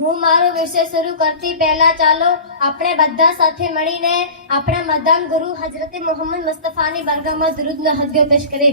હું મારો વિષય શરૂ કરતી પહેલા ચાલો આપણે બધા સાથે મળીને આપણા મદાન ગુરુ હજરત મોહમ્મદ મુસ્તફાની બારગાહમાં દરૂદનો હદિયો પેશ કરીએ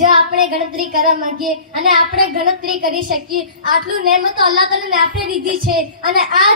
જે આપણે ગણતરી કરવા માંગીએ અને આપણે ગણતરી કરી શકીએ આટલું નેમત અલ્લાહ તાલાને આપણે દીધી છે અને આ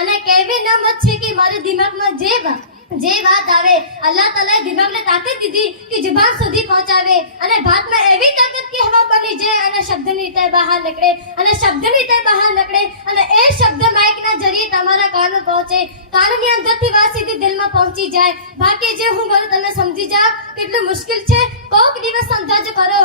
અને કેવી નેમત છે કે મારા દિમાગમાં જે વાત આવે અલ્લાહ તાલાએ દિમાગને તાકાત દીધી કે જુબાન સુધી પહોંચાવે અને ભાતમાં એવી તાકાત કે હવા બની જાય અને શબ્દની રીતે બહાર નીકળે અને શબ્દની રીતે બહાર નીકળે અને એ શબ્દ માઇકના જરીએ તમારા કાનો પહોંચે કાનની અંદરથી વાત સીધી દિલમાં પહોંચી જાય બાકી જે હું બોલું તમે સમજી જાઓ કેટલું મુશ્કેલ છે કોક દિવસ અંદાજો કરો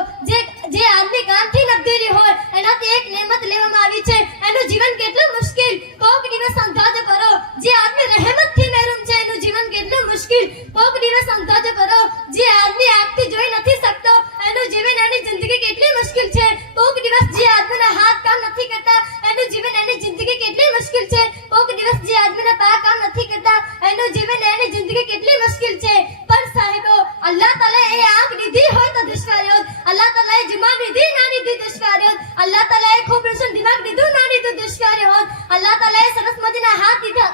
જે આદમી કામથી નબળી હોય એનાથી એક નેમત લેવામાં આવી છે એનું જીવન કેટલું મુશ્કેલ કોક દિવસ અંદાજો કરો જે આદમી રહેમતથી મહેરૂમ છે એનું જીવન કેટલું મુશ્કેલ કોક દિવસ અંદાજો કરો જે આદમી આંખથી જોઈ નથી શકતો એનું જીવન એની જિંદગી કેટલી મુશ્કેલ છે કોક દિવસ જે આદમીના હાથ કામ નથી કરતા એનું જીવન એની જિંદગી કેટલી મુશ્કેલ છે કોક દિવસ જે આદમીના પગ કામ નથી કરતા એનું જીવન એની જિંદગી કેટલી મુશ્કેલ છે પણ સાહેબો અલ્લાહ તાલાએ એ આંખ દીધી હોય તો દુશ્વારી હોત અલ્લાહ તાલાએ જુબાન દીધી ના દીધી દુશ્વારી હોત અલ્લાહ તાલાએ ખૂબ રોશન દિમાગ દીધું ના દીધું દુશ્વારી હોત અલ્લાહ તાલાએ સરસ મજાના હાથ દીધા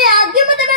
એ આદમી માં તમને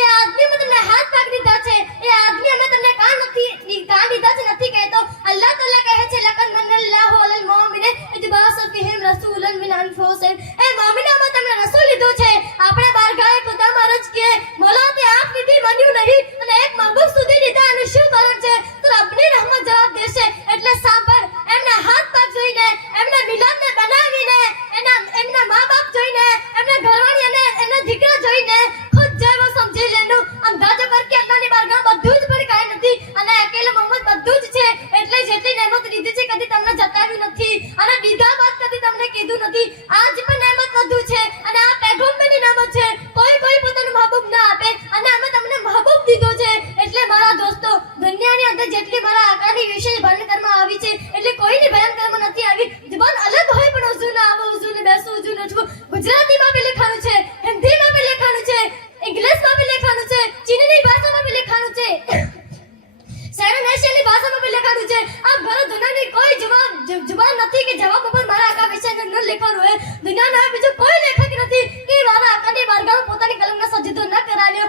એ આદમી માં તમને હાથ પાક દીધા છે એ આદમી અમે તમને કાન દીધા છે નથી કહેતો અલ્લાહ તાલા કહે છે લકદ મનલ્લાહુ અલલ મુમિનીન ઇઝ બઅસા ફીહિમ રસૂલન મિન અનફુસિહિમ એ મુમિનોમાં તમને રસૂલ લીધો છે આપણે બારગાહે ખુદામાં અરજ કે મોલા તે આપ દીધી માન્યું નહીં અને એક મહબૂબ સુધી દીધા એનું શું કારણ છે તો રબની રહેમત જવાબ દેશે એટલે સાંભળ એમના હાથ પગ જોઈને એમના મિલાદને બનાવીને એમના મા બાપ જોઈને એમના ઘરવાળીને એના દીકરા જોઈને ખુદ જેવો સમજી લેનું અંદાજો કર કે અલ્લાહની બારગાહ બધું જ પણ કાંઈ નથી અને અકેલે મોહમ્મદ બધું જ છે એટલે જેટલી નેમત દીધી છે કદી તમને જતાવ્યું નથી અને દીધા બાદ કદી તમને કીધું નથી આજ પણ નેમત વધુ છે અને આ પેગમ્બરની નેમત છે કોઈ પોતાનું મહબૂબ ના આપે અને અમે તમને મહબૂબ દીધો છે એટલે મારા દોસ્તો દુનિયાની અંદર જેટલી મારા આકાની વિશે બયાન કરવામાં આવી છે એટલે કોઈની બયાન કરવામાં નથી આવી જબાન અલગ હોય પણ ઉઝુને આવો ઉઝુને બેસો ઉઝુને ઉઠવું ગુજરાતીમાં બી લખાણું છે હિન્દીમાં બી લખાણું છે ઇંગ્લિશમાં બી લખાણું છે ચીનની ભાષામાં બી લખાણું છે સેરન એશિયાની ભાષામાં બી લખાણું છે આ મારા દુનિયાની કોઈ જવાબ નથી કે જવાબ ઉપર મારા આકા વિશે ન લખાણું હોય દુનિયાના બીજો કોઈ લેખક નથી કે મારા આકાની બારગાહ પોતાની કલમનો સજદો ન કરાવ્યો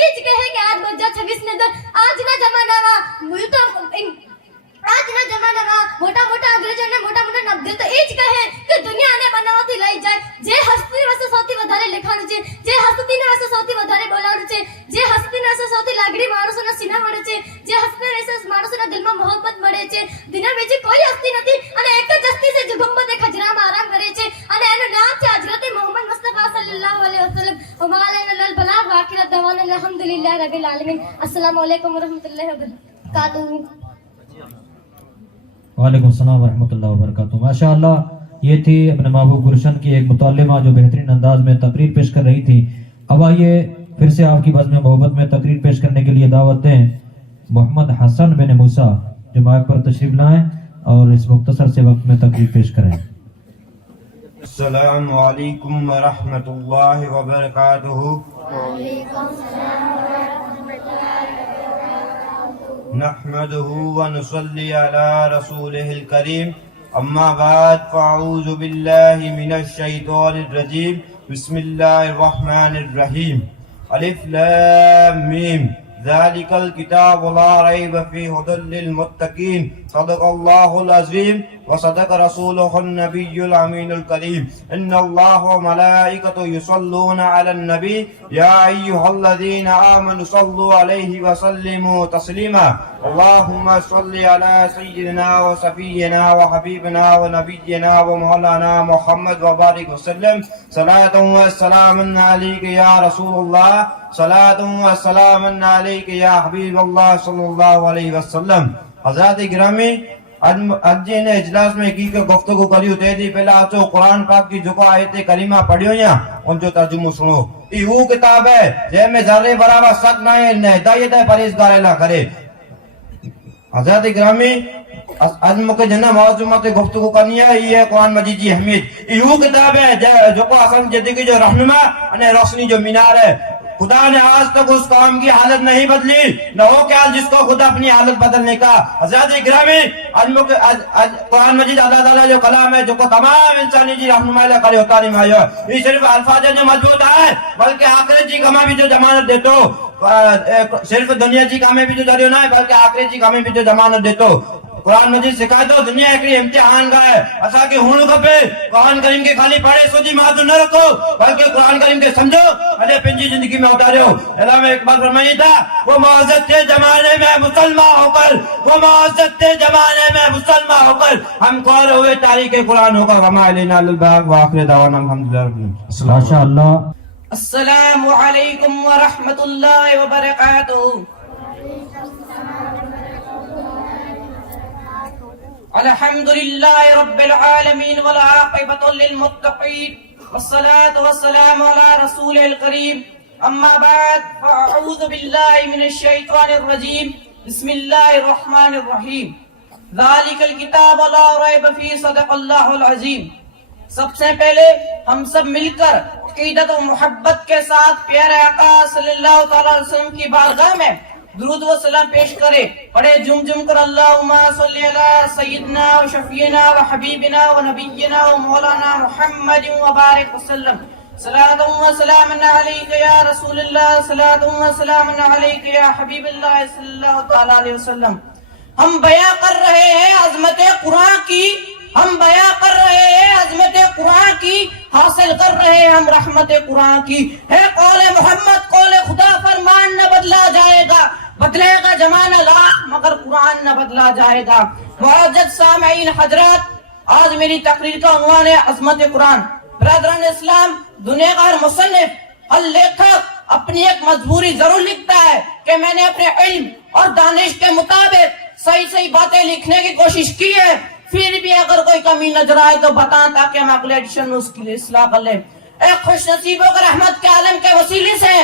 એ જ કહે કે આજ 2026 ની અંદર આજના જમાનામાં મોટા અંગ્રેજોને મોટા નબ્જો તો એ જ કહે કે દુનિયાને બનાવવાથી લઈ જાય જે હસ્તી વસ્તુ સૌથી વધારે લેખાણું છે જે હસ્તીને વસ્તુ સૌથી વધારે બોલાવવાનું છે જે હસ્તીને વસ્તુ સૌથી લાગણી માણસોના સીના મળે છે رب العالمین. السلام علیکم ورحمۃ اللہ وبرکاتہ. وعلیکم السلام ورحمۃ اللہ وبرکاتہ. ماشاء اللہ یہ تھی اپنے محبوب گلشن کی ایک متعلمہ جو بہترین انداز میں تقریر پیش کر رہی تھی. اب آئیے پھر سے آپ کی بزم محبت میں تقریر پیش کرنے کے لیے دعوت دیں محمد حسن بن موسیٰ جو مائک پر تشریف لائیں اور اس مختصر سے وقت میں تقریر پیش کریں. السلام علیکم ورحمۃ اللہ وبرکاتہ. نحمده ونصلي على رسوله الكريم. اما بعد فاعوذ باللہ من الشیطان الرجیم. بسم اللہ الرحمن الرحیم. الف لام میم ذلك الكتاب لا ريب فيه هدى للمتقين. صدق الله العظيم وصدق رسوله النبي الأمين الكريم. إن الله وملائكته يصلون على النبي يا أيها الذين آمنوا صلوا عليه وسلموا تسليما. اللهم صل على سيدنا وصفينا وحبيبنا ونبينا ومولانا محمد وبارك وسلم. صلاة والسلام عليك يا رسول الله. صلاة والسلام عليك يا حبيب الله صلى الله عليه وسلم. حضرات گرامی اج نے اجلاس میں کی گفتگو کریو تے دی پہلا اچو قرآن پاک کی جو آیت کریمہ پڑھیو یا ان جو ترجمہ سنو. ای وہ کتاب ہے جے میں ذرے برابر شک نہ ہے، ہدایت ہے، پرہیزگار نہ کرے. حضرات گرامی آج مکہ جنہ موضوع تے گفتگو کرنی ہے یہ قرآن مجید کی اہمیت. ای وہ کتاب ہے جو کو اصل زندگی جو رہنما اور روشنی جو مینار ہے. خدا نے آج تک اس قوم کی حالت نہیں بدلی، نہ ہو کیا جس کو خدا اپنی حالت بدلنے کا. حضرات گرامی آج قرآن مجید اللہ تعالیٰ جو کلام ہے جو کو تمام انسانی جی رہنمائی لے کرے ہوتا نہیں مائیو. یہ صرف الفاظ جو مضبوط ہے بلکہ آخرت جی کما بھی جو ضمانت دیتو. صرف دنیا جی کامیں بھی جو ذریعہ نہ ہے بلکہ آخرت جی کامیں بھی جو ضمانت دیتو. قرآن مجید سکھائے تو دنیا ایک امتحان کا ہے. اسا کے ہونو کپے قرآن کریم کے خالی پڑھے سو جی مادو نہ رکھو بلکہ قرآن کریم کے سمجھو ارے پنجی زندگی میں اتارے ہو. علامہ میں ایک بار فرمائی تھا وہ معزز تھے زمانے میں مسلمان ہو کر، وہ معزز تھے زمانے میں مسلمان ہو کر ہم کور ہوئے تاریخ قرآن ہو کر. غما علینا للباغ واخر دعوانا الحمدللہ رب العالمین. ماشاء اللہ. السلام علیکم ورحمۃ اللہ وبرکاتہ. الحمد للہ رب العالمین والعاقبۃ للمتقین والصلاة والسلام علی رسول الکریم. اما بعد فاعوذ باللہ من الشیطان الرجیم. بسم اللہ الرحمن الرحیم. ذالک الکتاب لا ریب فیہ صدق اللہ العظیم. سب سے پہلے ہم سب مل کر عقیدت و محبت کے ساتھ پیارے آقا صلی اللہ تعالی علیہ وسلم کی بارگاہ میں درود و سلام پیش کرے. پڑھے جم کر اللہم صلی علی سیدنا و شفینا و حبیبنا و نبینا و مولانا محمد و بارک وسلم. صلاة و سلام علیک یا رسول اللہ. صلاة و سلام علیک یا حبیب اللہ صلی اللہ تعالی علیہ وسلم. ہم بیان کر رہے ہیں عظمت قرآن کی، ہم بیان کر رہے ہیں عظمت قرآن کی، حاصل کر رہے ہیں ہم رحمت قرآن کی. ہے قول محمد قول خدا، فرمان نہ بدلا جائے گا، بدلے گا زمانہ لاکھ مگر قرآن نہ بدلا جائے گا. معزز سامعین حضرات، آج میری تقریر کا عنوان ہے عظمت قرآن. برادران اسلام، دنیا کا ہر مصنف، ہر لیکھک اپنی ایک مجبوری ضرور لکھتا ہے کہ میں نے اپنے علم اور دانش کے مطابق صحیح باتیں لکھنے کی کوشش کی ہے. پھر بھی اگر کوئی کمی نظر آئے تو بتائیں تاکہ ہم اگلے ایڈیشن میں اس کی اصلاح کر لیں. ایک خوش نصیبوں کا رحمت کے عالم کے وسیلے سے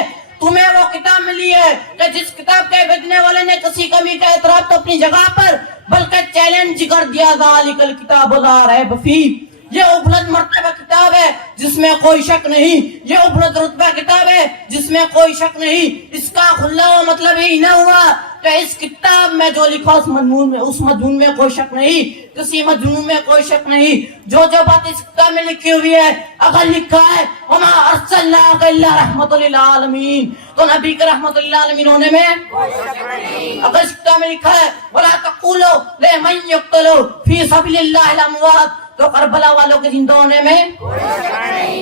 تمہیں وہ کتاب ملی ہے کہ جس کتاب کے بھیجنے والے نے کسی کمی کا اعتراف تو اپنی جگہ پر بلکہ چیلنج کر دیا. ذالک الکتاب لا ریب فیہ. یہ بلند مرتبہ کتاب ہے جس میں کوئی شک نہیں، یہ بلند رتبہ کتاب ہے جس میں کوئی شک نہیں. اس کا کھلا ہوا مطلب یہ نہ ہوا کہ اس کتاب میں جو لکھا اس مضمون میں کوئی شک نہیں، کسی مضمون میں کوئی شک نہیں. جو بات اس کتاب میں لکھی ہوئی ہے اگر لکھا ہے وما ارسلناک الا رحمۃ للعالمین، تو نبی کے رحمۃ للعالمین ہونے میں اگر اس کتاب میں لکھا ہے ولا تقولوا لمن يقتل فی سبیل اللہ الاموات، تو کربلا والوں کے زندہ ہونے میں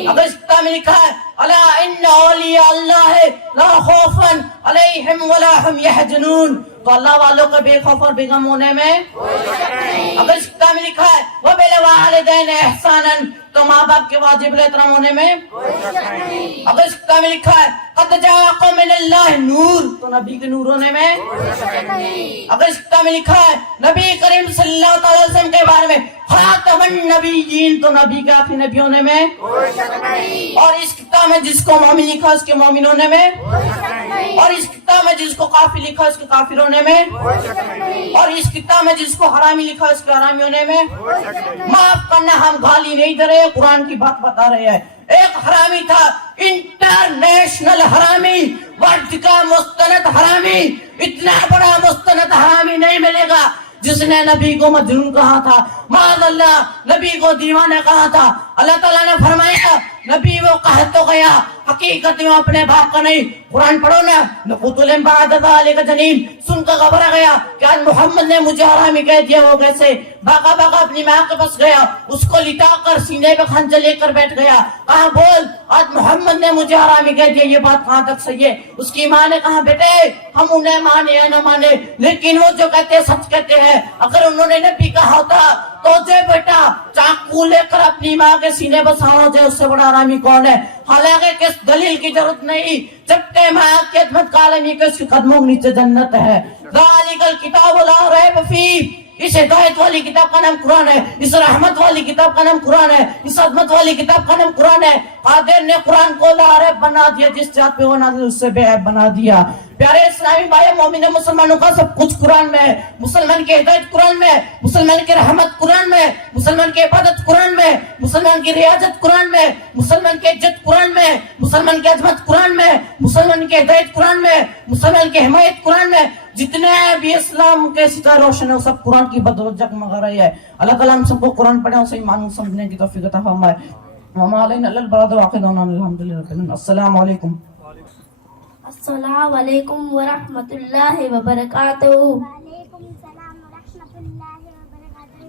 اگر اس کتاب میں لکھا ہے الا ان اولیاء اللہ لا خوف علیہم ولا هم يحزنون، تو اللہ والوں کے بے خوف اور بے غم ہونے میں اگر اس کتاب میں لکھا ہے وبالوالدین احسانا تو ماں باپ کے واجب الاحترام ہونے میں اگر اس کتاب میں لکھا ہے قد جاءکم من اللہ نور تو نبی کے نور ہونے میں اگر اس کتاب میں لکھا ہے نبی کریم صلی اللہ علیہ وسلم کے بارے میں خاتم النبیین تو نبی کے آخری نبی ہونے میں اور اس کتاب میں جس کو مومن لکھا اس کے مومن ہونے میں اور اس کتاب میں جس کو کافر لکھا اس کے کافر ہونے میں اور اس کتاب میں جس کو حرامی لکھا اس کے حرامی ہونے میں معاف کرنا ہم گالی نہیں دے رہے قرآن کی بات بتا رہے ہیں ایک حرامی تھا انٹرنیشنل حرامی ورلڈ کا مستند حرامی اتنا بڑا مستند حرامی نہیں ملے گا جس نے نبی کو مجنون کہا تھا معاذ اللہ نبی کو دیوانے کہا تھا اللہ تعالیٰ نے فرمایا نبی وہ کہہ تو گیا حقیقت میں اپنے باپ کا نہیں قرآن پڑھو نا لقتل بعد ذلك جنین سن کر گھبرا گیا کہ آج محمد نے مجھے حرامی کہہ دیا وہ کیسے باقا باقا اپنی ماں کے پاس گیا اس کو لٹا کر سینے پہ خنجر لے کر بیٹھ گیا کہا بول آج محمد نے مجھے حرامی کہہ دیا یہ بات کہاں تک صحیح ہے اس کی ماں نے کہا بیٹے ہم انہیں مانے یا نہ مانے لیکن وہ جو کہتے ہیں سچ کہتے ہیں اگر انہوں نے نبی کہا ہوتا تو جے بیٹا چاقو لے کر اپنی ماں کے سینے پر سوار ہو جائے اس سے بڑا حرامی کون ہے حالانکہ کس دلیل کی ضرورت نہیں جب کہ ماں کی عظمت کا عالم یہ کہ اس کے قدموں کے نیچے جنت ہے ذالک الکتاب لا ریب فیہ اس ہدایت والی کتاب کا نام قرآن ہے اس رحمت والی کتاب کا نام قرآن ہے اس عظمت والی کتاب کا نام قرآن ہے قادر نے قرآن کو لا ریب بنا دیا جس جات پہ وہ نازل اس سے بے عیب بنا دیا پیارے اسلامی بھائی مومن مسلمانوں کا سب کچھ قرآن میں ہے مسلمان کی ہدایت قرآن میں ہے مسلمان کی رحمت قرآن میں ہے مسلمان کی عبادت قرآن میں ہے مسلمان کی ریاضت قرآن میں ہے مسلمان کی عزت قرآن میں ہے مسلمان کی عظمت قرآن میں ہے مسلمان کی ہدایت قرآن میں ہے مسلمان کی حمایت قرآن میں ہے جتنے بھی اسلام کے ستارے روشن ہیں وہ سب قرآن کی بدولت جگمگا رہی ہے اللہ تعالیٰ ہم سب کو قرآن پڑھیں اور صحیح معنی سمجھنے کی توفیق عطا فرمائے وما علینا الا البلاغ وآخر دعوانا الحمدللہ رب العالمین السلام علیکم السلام علیکم ورحمۃ اللہ وبرکاتہ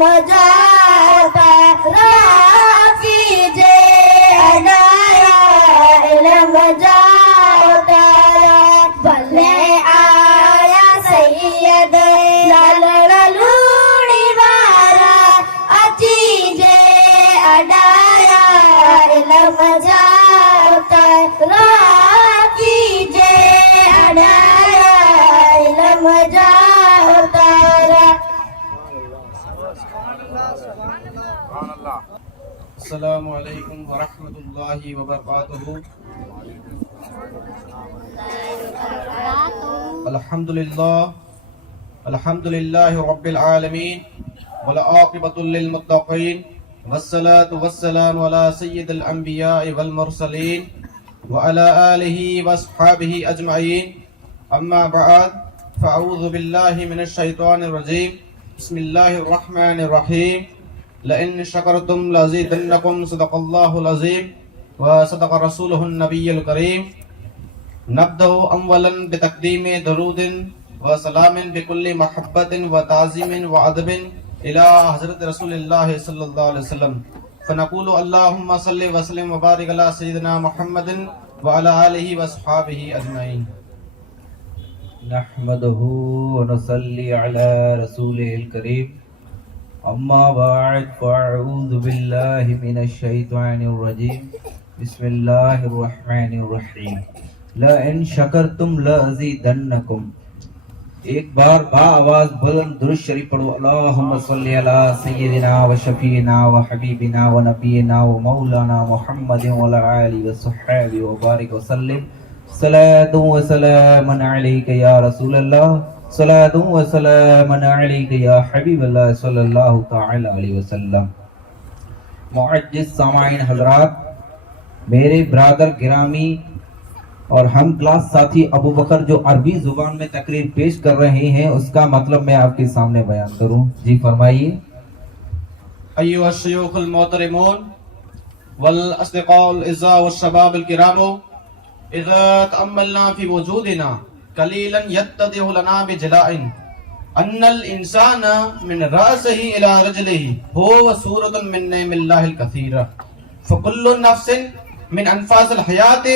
علم جاتا کیجے ادایا علم جاتا بھلے آیا سید لالڑی وارا اچیجے ادایا علم جاتا کیجے ادایا علم جاتا السلام علیکم ورحمۃ اللہ وبرکاتہ. الحمد للہ رب العالمین والعاقبۃ للمتقین والصلاة والسلام علی سید الانبیاء والمرسلین وعلی آلہ واصحابہ اجمعین. اما بعد فاعوذ باللہ من الشیطان الرجیم. بسم اللہ الرحمن الرحیم. لئن شکرتم لازیدنکم. صدق اللہ العظیم وصدق رسولہ النبی الکریم. نبدأ اولا بتقدیم درود وسلام بكل محبت وتعظیم وادب الى حضرت رسول اللہ صلی اللہ علیہ وسلم. فنقول اللہم صلی وسلم وبارک علی سیدنا محمد وعلى آلہ واصحابہ اجمعین. نحمده ونصلي على رسوله الكريم. اما بعد فاعوذ بالله من الشيطان الرجيم. بسم الله الرحمن الرحيم. لئن شکرتم لازیدنکم. ایک بار با آواز بلند درود شریف پڑھو. اللہم صلی علی سیدنا و شفیعنا و حبیبنا و نبینا و مولانا محمد وعلی آلہ وصحبہ وبارک وسلم. صلاۃ و سلام علیک یا رسول اللہ. صلاۃ و سلام علیک یا حبیب اللہ صلی اللہ تعالی علیہ وسلم. معزز سامعین حضرات، میرے برادر گرامی اور ہم کلاس ساتھی ابو بکر جو عربی زبان میں تقریر پیش کر رہے ہیں، اس کا مطلب میں آپ کے سامنے بیان کروں. جی فرمائیے. ایها الشیوخ المحترمون والاصدقاء الاعزاء والشباب الكرام، اذا تأملنا في وجودنا قليلا يتضح لنا بجلاء ان الانسان من رأسه الى رجله هو صورة من نعم الله الكثيرة، فكل نفس من انفاس الحياة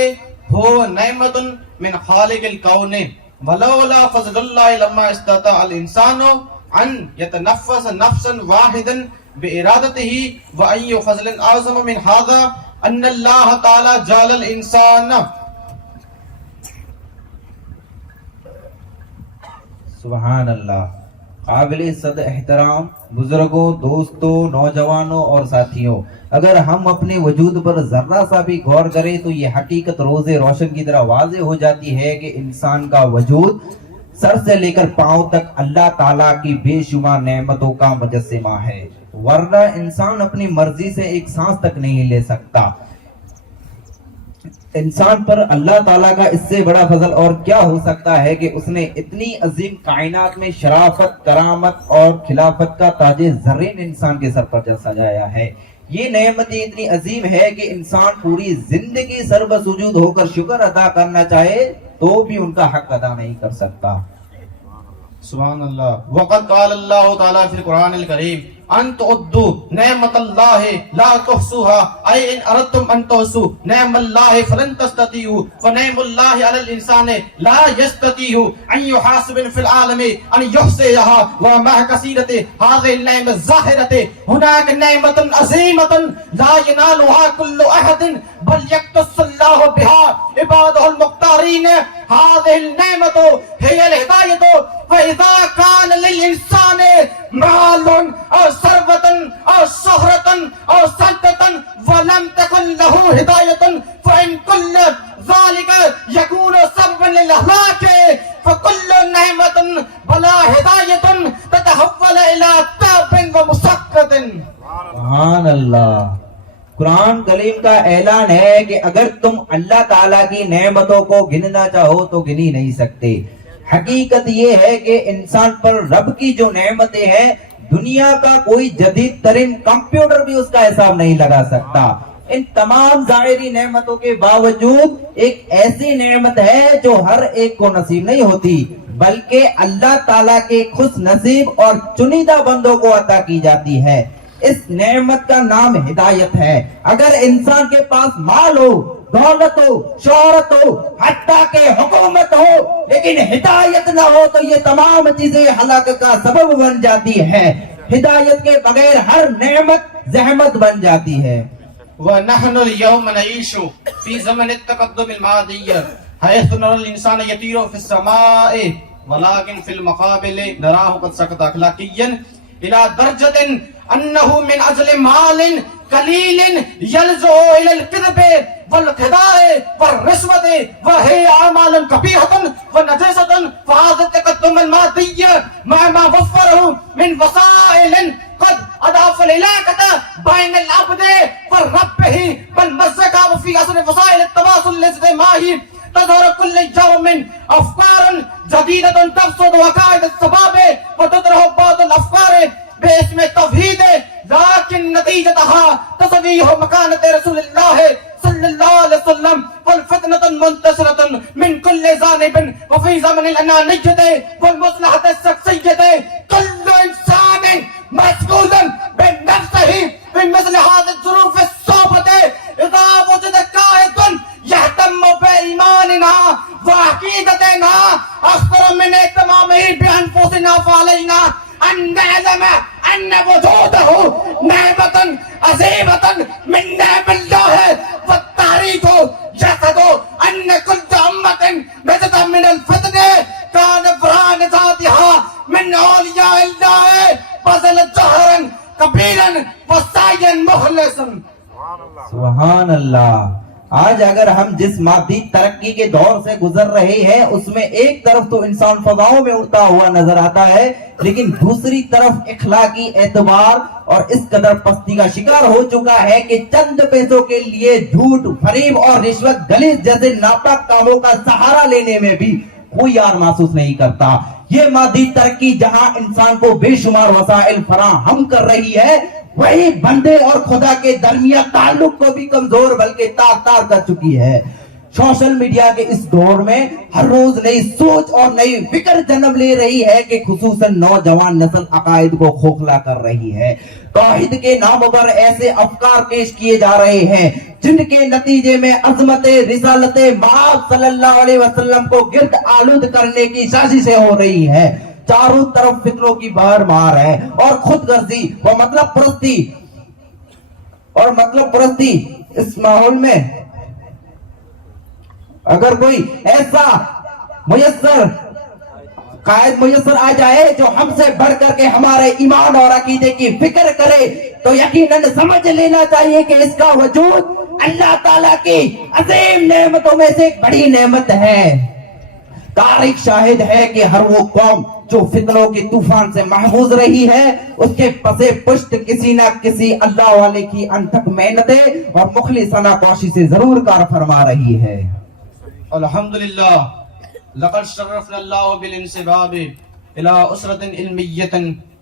هو نعمة من خالق الكون، ولولا فضل الله لما استطاع الانسان ان يتنفس نفسا واحدا بارادته. واي فضل اعظم من هذا ان الله تعالى جعل الانسان. سبحان اللہ. قابل صد احترام بزرگوں، دوستوں، نوجوانوں اور ساتھیوں، اگر ہم اپنے وجود پر ذرہ سا بھی غور کریں تو یہ حقیقت روز روشن کی طرح واضح ہو جاتی ہے کہ انسان کا وجود سر سے لے کر پاؤں تک اللہ تعالیٰ کی بے شمار نعمتوں کا مجسمہ ہے، ورنہ انسان اپنی مرضی سے ایک سانس تک نہیں لے سکتا. انسان پر اللہ تعالیٰ کا اس سے بڑا فضل اور کیا ہو سکتا ہے کہ اس نے اتنی عظیم کائنات میں شرافت، کرامت اور خلافت کا تاج زرین انسان کے سر پر سجایا ہے. یہ نعمت اتنی عظیم ہے کہ انسان پوری زندگی سر بسجود ہو کر شکر ادا کرنا چاہے تو بھی ان کا حق ادا نہیں کر سکتا. سبحان اللہ. وقد قال اللہ تعالی فی القرآن الکریم ان تعدوا نعمت اللہ لا تحصوها، اے ان اردتم ان تحصوا نعم اللہ فلن تستطيعوا، فنعم اللہ علی الانسان لا يستطيع ان يحاسب في العالم ان يحصيها، ومع كثيرة هذه النعم الظاهرة هناك نعمة عظيمة لا ينالها كل احد بل يختص الله بها عباده المختارين. هذه النعمة هي الهداية، فإذا كان للإنسان مال أو ثروة أو شهرة أو سلطة ولم تكن له هداية فإن كل ذلك يكون سببا للهلاك، فكل نعمة بلا هداية تتحول إلى تاب ومسقط. سبحان اللہ. قرآن کریم کا اعلان ہے کہ اگر تم اللہ تعالیٰ کی نعمتوں کو گننا چاہو تو گن ہی نہیں سکتے. حقیقت یہ ہے کہ انسان پر رب کی جو نعمتیں ہیں، دنیا کا کوئی جدید ترین کمپیوٹر بھی اس کا حساب نہیں لگا سکتا. ان تمام ظاہری نعمتوں کے باوجود ایک ایسی نعمت ہے جو ہر ایک کو نصیب نہیں ہوتی، بلکہ اللہ تعالیٰ کے خوش نصیب اور چنیدہ بندوں کو عطا کی جاتی ہے۔ اس نعمت کا نام ہدایت ہے۔ اگر انسان کے پاس مال ہو، دولت ہو، شہرت ہو، حتیٰ کہ حکومت ہو، لیکن ہدایت نہ ہو تو یہ تمام چیزیں ہلاکت کا سبب بن جاتی ہے۔ ہدایت کے بغیر ہر نعمت زحمت بن جاتی ہے۔ ونحن اليوم نعيش في زمن التقدم المادي حيث نرى الإنسان يطير في السماء ولكن في المقابل نراه قد سقط أخلاقيا إلى درجة أنه من أجل مال قليل يلجأ إلى الكذب والخداع والرشوة وهي أعمال قبيحة ونجسة. فهذا التقدم المادي مع ما وفره من وسائل قد أضاف العلاقة بين العبد وربه بل مزق في أصل وسائل التواصل الاجتماعي تظهر كل يوم أفكار جديدة تفسد وقائد الشباب وتطرح بعض الأفكار باسم التوحيد لكن نتيجتها تصديه مكانة رسول الله صلى الله عليه وسلم والفتنة منتشرة من كل جانب. وفي زمن الأنانية والمصلحة الشخصية كل إنسان مسؤول بنفسه في مثل هذه الظروف الصعبة. إذا وجد قائد يهتم بإيماننا وعقيدتنا أكثر من اهتمامه بأنفسنا فعلينا أن نعلم أن وجوده نعمة عظيمة من نعم الله. والتاريخ يشهد أن كل أمة نجت من الفتن كان فرعون ذاتها من أولياء الله بذل جهرا كبيرا وسعيا مخلصا. سبحان اللہ. آج اگر ہم جس مادی ترقی کے دور سے گزر رہے ہیں اس میں ایک طرف تو انسان فضاؤں میں اڑتا ہوا نظر آتا ہے، لیکن دوسری طرف اخلاقی اعتبار اور اس قدر پستی کا شکار ہو چکا ہے کہ چند پیسوں کے لیے جھوٹ، فریب اور رشوت غلیظ جیسے ناپاک کاموں کا سہارا لینے میں بھی کوئی یار محسوس نہیں کرتا۔ یہ مادی ترقی جہاں انسان کو بے شمار وسائل فراہم کر رہی ہے، وہی بندے اور خدا کے درمیان تعلق کو بھی کمزور بلکہ تار کر چکی ہے۔ سوشل میڈیا کے اس دور میں ہر روز نئی سوچ اور نئی فکر جنم لے رہی ہے کہ خصوصاً نوجوان نسل عقائد کو کھوکھلا کر رہی ہے۔ توحید کے نام پر ایسے افکار پیش کیے جا رہے ہیں جن کے نتیجے میں عظمت رسالت مآب صلی اللہ علیہ وسلم کو گرد آلود کرنے کی سازشیں ہو رہی ہے۔ چاروں طرف فکروں کی بہر مار ہے اور خود غرضی و مطلب پرستی اس ماحول میں اگر کوئی ایسا قائد میسر آ جائے جو ہم سے بڑھ کر کے ہمارے ایمان اور عقیدے کی فکر کرے تو یقیناً سمجھ لینا چاہیے کہ اس کا وجود اللہ تعالیٰ کی عظیم نعمتوں میں سے ایک بڑی نعمت ہے۔ تاریخ شاہد ہے کہ ہر وہ قوم جو فتنوں کے طوفان سے محفوظ رہی ہے اس کے پسے پشت کسی نہ کسی اللہ والے کی انتھک محنتیں اور مخلصانہ کوشش سے ضرور کار فرما رہی ہے۔ الحمدللہ لقد شرفنا اللہ بالانسباب الى اسرة علمیة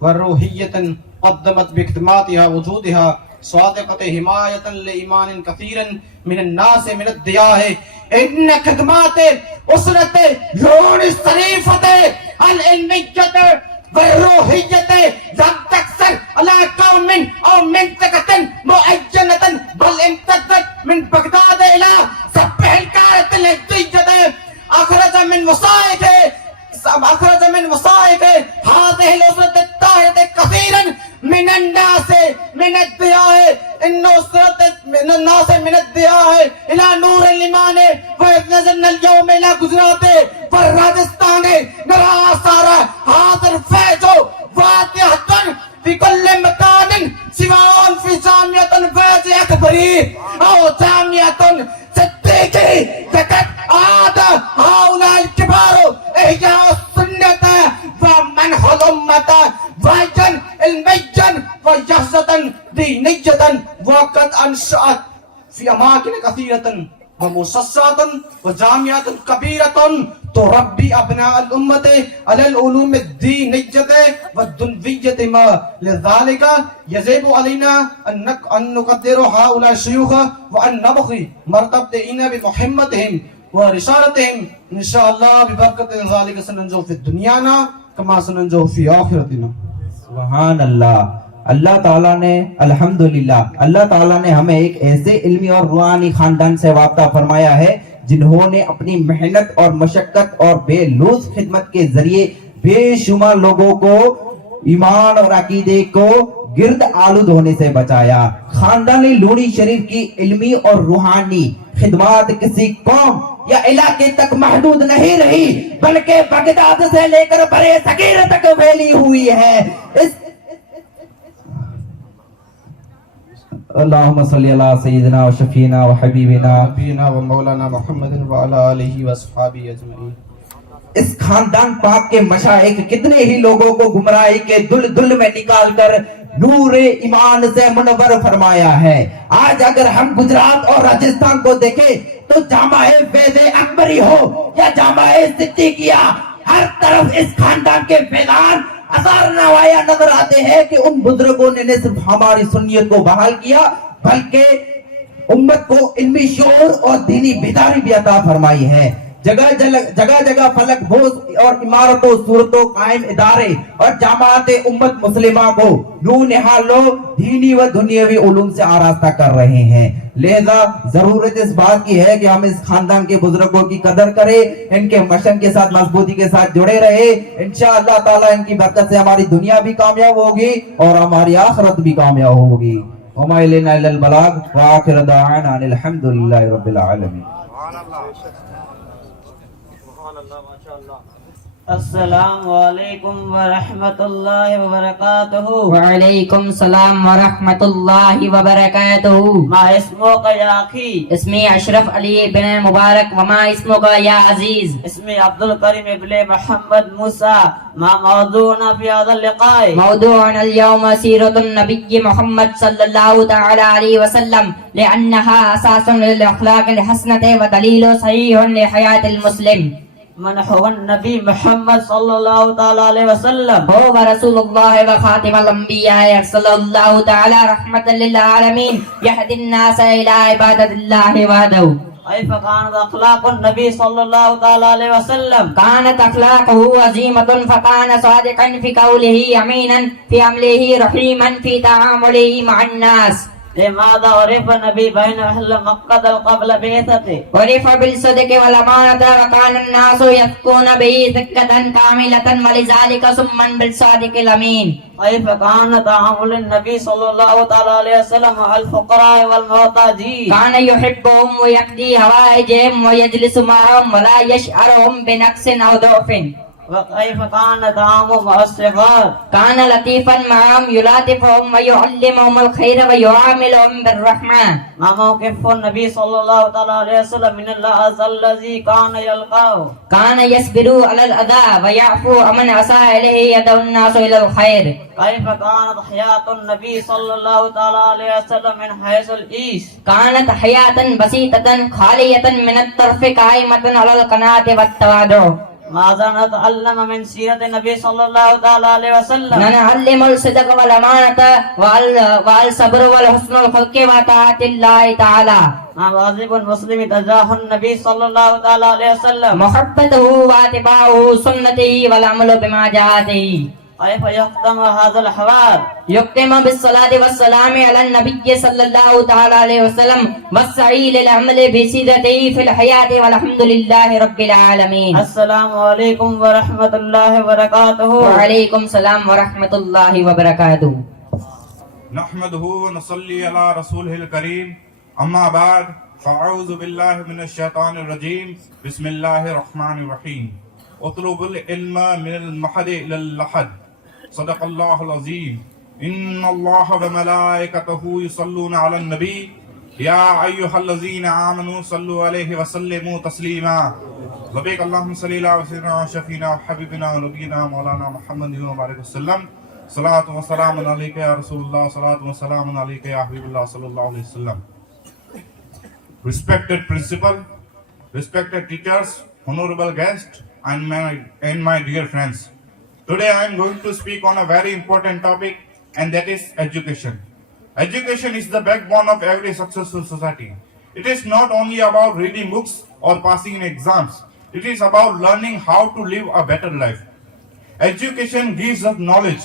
وروحیة قدمت باکتماتها وجودها صادقة حمایة لإیمان کثیر من الناس من الدیاء ان خدمات اسرت یونس شریفت العلمیت والروحیت لم تقصر على قوم او منطقة معینة بل امتدت من بغداد الى سبح الكارة الهدیت اخرج من وسائق هذه الاسرة الطاهرة كثيرا من الناس من الضياء من الناس من الضياء الى نور الايمان واذ نزلنا اليوم الى گجرات والراجستان نرى آثار هذا الفيض واضحة في كل مكان سواء في جامعة فيض اكبري او جامعة صديقي فقد عاد هؤلاء الكبار احياء السنة ومنح الأمة وعيا علميا ويحزة دينية وقد أنشأت في أماكن كثيرة ومؤسسات وجامعات كبيرة تربي أبناء الأمة على العلوم الدينية والدنيوية ما لذلك يجب علينا أن نقدر هؤلاء الشيوخ وأن نبغي مرتبطين بمحمدهم ورسالتهم إن شاء الله ببركة ذلك سننجو في دنيانا كما سننجو في آخرتنا. سبحان اللہ. اللہ تعالیٰ نے الحمدللہ اللہ تعالیٰ نے ہمیں ایک ایسے علمی اور روحانی خاندان سے وابستہ فرمایا ہے جنہوں نے اپنی محنت اور مشقت اور بے لوث خدمت کے ذریعے بے شمار لوگوں کو ایمان اور عقیدے کو گرد آلود ہونے سے بچایا. خاندان لونی شریف کی علمی اور روحانی خدمات کسی قوم یا علاقے تک محدود نہیں رہی بلکہ بغداد سے لے کر برے صغیر تک پھیلی ہوئی ہے. اللہم صلی علی سیدنا و شفینا و حبیبنا نبینا و مولانا محمد وعلی آلہ و اصحابہ اجمعین. اس خاندان پاک کے مشائخ کتنے ہی لوگوں کو گمراہی کے دل میں نکال کر نور ایمان سے منور فرمایا ہے. آج اگر ہم گجرات اور راجستھان کو دیکھیں تو جامع فیض اکبری ہو یا جامع صدیقیہ ہر طرف اس خاندان کے فیضان اثار نمایاں نظر آتے ہیں کہ ان بزرگوں نے نہ صرف ہماری سنیت کو بحال کیا بلکہ امت کو علمی شعور اور دینی بیداری بھی عطا فرمائی ہے. جگہ جگہ فلک بوز اور عمارتوں صورتوں قائم ادارے اور جامعات امت مسلمہ کو نونہال لوگ دینی و دنیاوی علوم سے آراستہ کر رہے ہیں. لہذا ضرورت اس بات کی ہے کہ ہم اس خاندان کے بزرگوں کی قدر کریں, ان کے مشن کے ساتھ مضبوطی کے ساتھ جڑے رہے. انشاءاللہ تعالی ان کی برکت سے ہماری دنیا بھی کامیاب ہوگی اور ہماری آخرت بھی کامیاب ہوگی. وما الینا الا البلاغ وآخر دعوانا ان الحمدللہ رب العالمین. السلام علیکم ورحمۃ اللہ وبرکاتہ. وعلیکم السلام ورحمۃ اللہ وبرکاتہ. ما اسمک یا اخی؟ اسمی اشرف علی بن مبارک. وما اسمک یا عزیز؟ اسمی عبد الکریم ابن محمد موسیٰ. ما موضوعنا فی هذا اللقاء؟ موضوعنا اليوم سیرۃ النبی محمد صلی اللہ تعالی علیہ وسلم لأنها اساس للاخلاق الحسنۃ ودلیل صحیح لحیاۃ المسلم. من هو النبی محمد صلی اللہ تعالی علیہ وسلم؟ هو رسول اللہ وخاتم الانبیاء صلی اللہ تعالی رحمۃ للعالمین یهدی الناس الى عبادۃ اللہ وحدہ. کیف کانت اخلاق النبی صلی اللہ تعالی علیہ وسلم؟ كانت اخلاقه عظیمۃ فكان صادقا في قوله امينا في عمله رحيما في تعامله مع الناس. لماذا عرف النبی بین اہل مکہ قبل بعثته؟ عرف بالصدق والامانة وكان الناس يثقون به ثقة كاملة ولذلك سمى بالصادق الامين. کیف کان تعامل النبی صلی اللہ تعالی علیہ وسلم مع الفقراء والمحتاجین؟ كان يحبهم ويقضي حوائجهم ويجلس معهم ولا يشعرهم بنقص او ضعف. وکیف کان تعامل مع الصغار؟ كان لطيفا معهم يلاطفهم ويعلمهم الخير ويعاملهم بالرحمة. ما موقف النبی صلی اللہ تعالی علیہ وسلم من الاذى الذي كان يلقاه؟ كان يصبر على الأذى ويعفو عمن أساء إليه يدعو الناس إلى الخير. کیف کانت حیات النبی صلی اللہ تعالی علیہ وسلم من حیث العیش؟ كانت حياة بسيطة خالية من الطرف قائمة على القناعة والتواضع. ماذا نتعلم من سیرت النبی صلی اللہ تعالی علیہ وسلم؟ نعلم الصدق والأمانة والصبر والحسن الخلق وطاعة الله تعالى. ما واجب المسلم تجاه النبی صلی اللہ تعالی علیہ وسلم؟ محبته واتباعه سنته والعمل بما جاءته. کیف یختم هذا الحوار؟ يختم بالصلاة والسلام على النبي صلى الله تعالى عليه وسلم والسعي للعمل بسيرته في الحياة والحمد لله رب العالمين. السلام علیکم ورحمۃ اللہ وبرکاتہ. وعليكم السلام ورحمة الله وبركاته. نحمده ونصلي على رسوله الكريم اما بعد فاعوذ بالله من الشيطان الرجيم بسم الله الرحمن الرحيم. اطلب العلم من المحد الى اللحد صدق الله العظيم. ان الله وملائكته يصلون على النبي يا ايها الذين امنوا صلوا عليه وسلموا تسليما. لبيك اللهم صل على سيدنا وشفينا وحبيبنا ونبينا مولانا محمد وبارك وسلم. صلاة و سلام علیکہ یا رسول اللہ. صلاة و سلام علیکہ یا حبیب اللہ صلی اللہ علیہ وسلم. Respected principal, respected teachers, honorable guests, and my dear friends. Today I am going to speak on a very important topic, and that is education. Education is the backbone of every successful society. It is not only about reading books or passing in exams. It is about learning how to live a better life. Education gives us knowledge,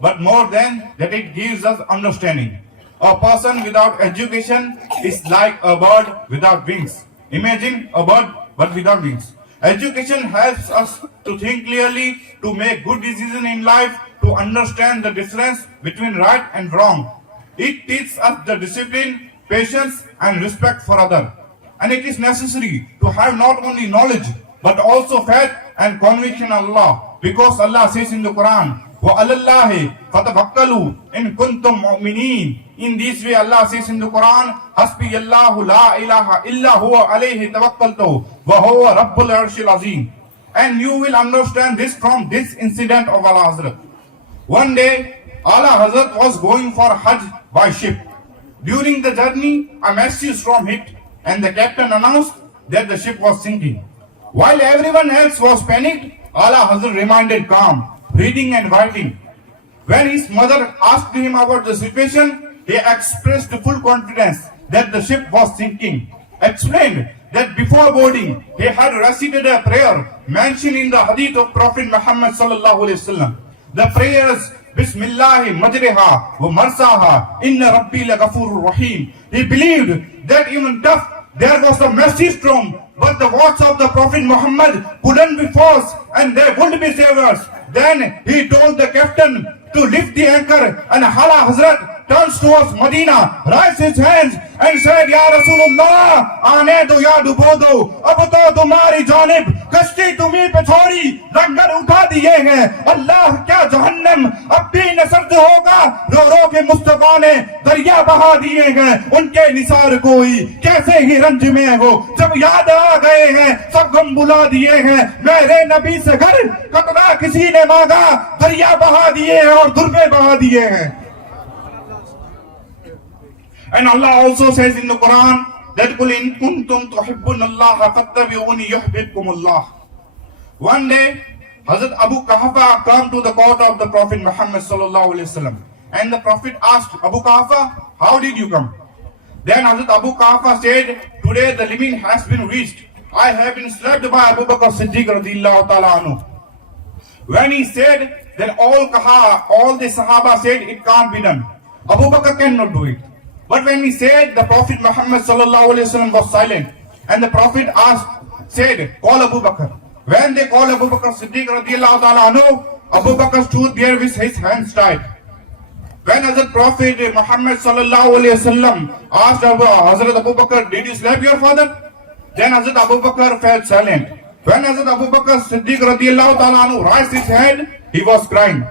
but more than that, it gives us understanding. A person without education is like a bird without wings. Imagine a bird but without wings. Education helps us to think clearly, to make good decisions in life, to understand the difference between right and wrong. It teaches us the discipline, patience, and respect for others. And it is necessary to have not only knowledge but also faith and conviction in Allah, because Allah says in the Quran, وَعَلَى اللَّهِ فَتَوَكَّلُوا إِن كُنتُم مُؤْمِنِينَ. In this way Allah says in the Quran, حَسْبِيَ اللَّهُ لَا إِلَهَ إِلَّا هُوَ عَلَيْهِ تَوَكَّلْتُ وَهُوَ رَبُّ الْعَرْشِ الْعَظِيمِ. And you will understand this from this incident of Ala Hazrat. One day, Ala Hazrat was going for Hajj by ship. During the journey, a massive storm hit, and the captain announced that the ship was sinking. While everyone else was panicked, Ala Hazrat remained calm, reading and writing. When his mother asked him about the situation, he expressed full confidence that the ship was sinking. Explained that before boarding, he had recited a prayer mentioned in the hadith of Prophet Muhammad sallallahu alaihi wasallam. The prayers, Bismillah majriha wa marsaha, inna rabbi lagafurur rahim. He believed that even though there was a massive storm, but the words of the Prophet Muhammad couldn't be false and they would be saviors. Then he told the captain to lift the anchor, and Ala Hazrat turns towards Medina, raised his hands and said, Ya Rasulullah, aane do ya dubo do, ab to tumhari janib, kashti tumhi pe chhodi, langar utha diye hain. Allah kya jahannam ab bhi na sard hoga, ro ro ke Mustafa ne darya baha diye hain. Unke nisar koi kaise hi ranj mein ho, jab yaad aa gaye hain, sab gum bula diye hain. Mere nabi se ghar qatra kisi ne manga, darya baha diye hain aur durbe baha diye hain. And Allah also says in the Quran that قُلْ إِن كُنْتُمْ تُحِبُّونَ اللَّهَ فَاتَّبِعُونِي يُحْبِبْكُمُ اللَّهُ. One day, Hazrat Abu Qahafa came to the court of the Prophet Muhammad sallallahu alaihi wasallam, and the Prophet asked, Abu Qahafa, how did you come? Then Hazrat Abu Qahafa said, today the limit has been reached. I have been slapped by Abu Bakr Siddiq radiyallahu ta'ala anhu. When he said, then all the Sahaba said it can't be done. Abu Bakr cannot do it. But when he said, the Prophet Muhammad sallallahu alaihi wasallam was silent, and the Prophet said, call Abu Bakr. When they called Abu Bakr Siddiq radiyallahu ta'ala anhu, Abu Bakr stood there with his hands tied. When Hazrat Prophet Muhammad sallallahu alaihi wasallam asked Hazrat Abu Bakr, did you slap your father? Then Hazrat Abu Bakr fell silent. When Hazrat Abu Bakr Siddiq radiyallahu ta'ala anhu raised his head, he was crying.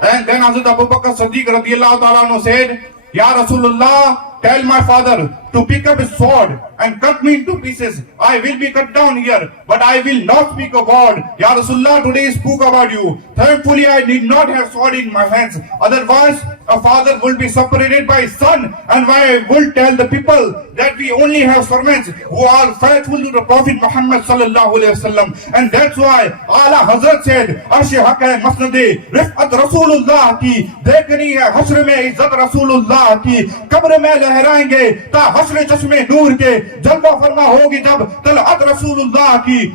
And then Hazrat Abu Bakr Siddiq radiyallahu ta'ala anhu said, Ya Rasulullah, tell my father to pick up his sword and cut me into pieces. I will be cut down here, but I will not speak a word. Ya Rasulullah, today I spoke about you. Thankfully, I did not have sword in my hands. Otherwise, a father will be separated by his son, and I will tell the people that we only have servants who are faithful to the Prophet Muhammad sallallahu alaihi wasallam. And that's why Ala Hazrat said, Arsh haq hai masnade, rifat Rasulullah ki, dekhni hai hashr mein izzat Rasulullah ki, qabr mein lehrayenge ta hashr chashme noor ke, jalwa farma hogi jab talat Rasulullah ki,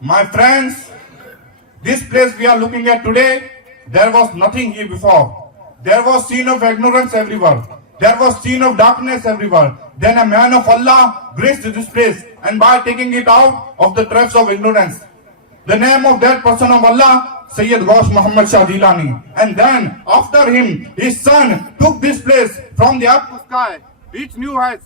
My friends, this place we are looking at today, there was nothing here before. There was scene of ignorance everywhere. There was scene of darkness everywhere. Then a man of Allah graced this place, and by taking it out of the traps of ignorance, the name of that person of Allah, Sayyid Ghaus Muhammad Shah Jilani. And then after him, his son took this place from the earth to sky, reach new heights.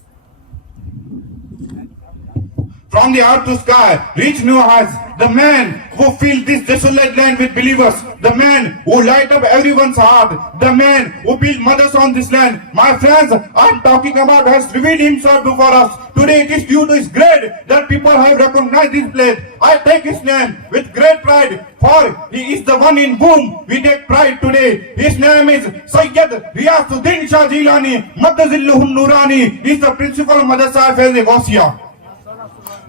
From the earth to sky, reach new heights. The man who filled this desolate land with believers, the man who light up everyone's heart, the man who built mothers on this land. My friends, I'm talking about has revealed himself before us. Today it is due to his grace that people have recognized this place. I take his name with great pride. for he is the one in whom we take pride today. His name is Sayyid Riyasuddin Shah Jilani Madazilluhun Nurani. He is the principal madrasa Faiz Gausiya.